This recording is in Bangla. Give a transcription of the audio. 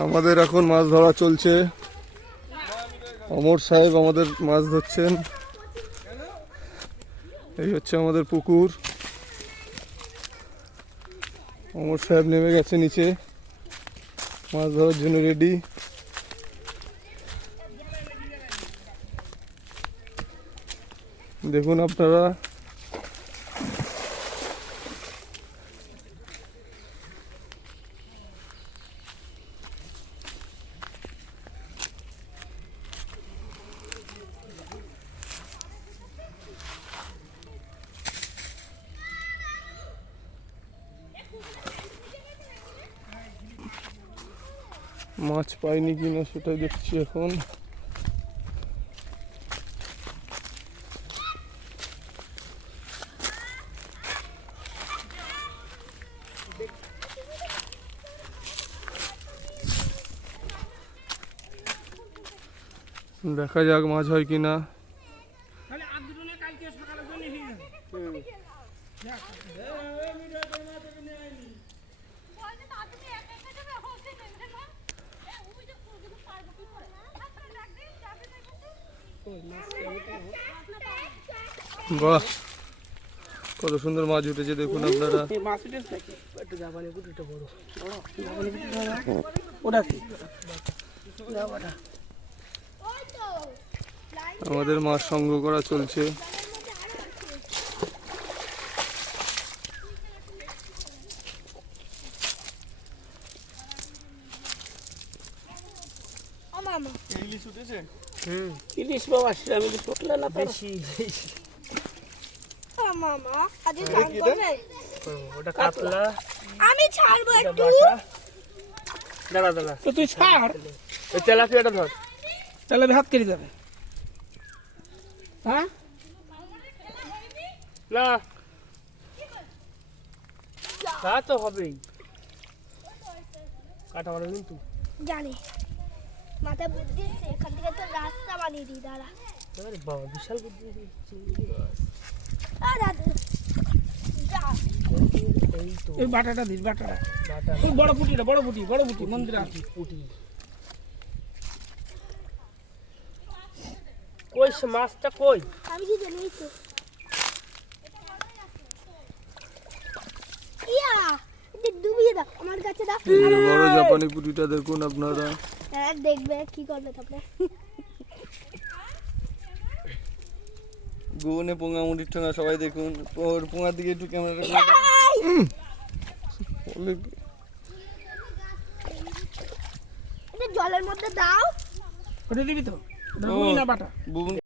আমাদের এখন মাছ ধরা চলছে। অমর সাহেব আমাদের মাছ ধরছেন। এই হচ্ছে আমাদের পুকুর। অমর সাহেব নেমে গেছে নিচে, মাছ ধরার জন্য রেডি। দেখুন আপনারা, মাছ পাইনি কিনা সেটাই দেখছি এখন। দেখা যাক মাছ হয় কিনা। বাহ, কত সুন্দর মাছ উঠেছে দেখুন আপনারা। আমাদের মাছ সংগ্রহ করা চলছে। ইলিশ উঠেছে? ইলিশ বাবা আমি উঠলে না বেশি। ওটা কাতলা। আমি ছাড়বো একটু। দাঁড়া দাঁড়া, তো তুই ছাড়। ওই তেলাপিয়াটা ধর, তেলাপি হাত কেটে যাবে। হ্যাঁ না, তা তো হবেই। কাটা মারা কিন্তু জানি মাথা বুদ্ধি, এখান থেকে তো রাস্তা বানিয়ে দিই। দাঁড়া, আরে বাবা বিশাল বুদ্ধি। এই বাটাটা দিস, বাটাটা বড় পুটিটা, বড় পুটি, বড় পুটি মন্দির পুটি। কই সে মাছটা কই? আমি কি জানি তো। ডুবিয়ে দাও আমার কাছে, দাও। বড় জাপানি পুটিটা দেখুন আপনারা। হ্যাঁ দেখবে কি করবে তারপরে। গুনে পোঙা মুড়ির ঠোঙা সবাই দেখুন। ওর পোঙার দিকে একটু ক্যামেরাটা জলের মধ্যে দাও। ওটা দিবি তো, না বাটা।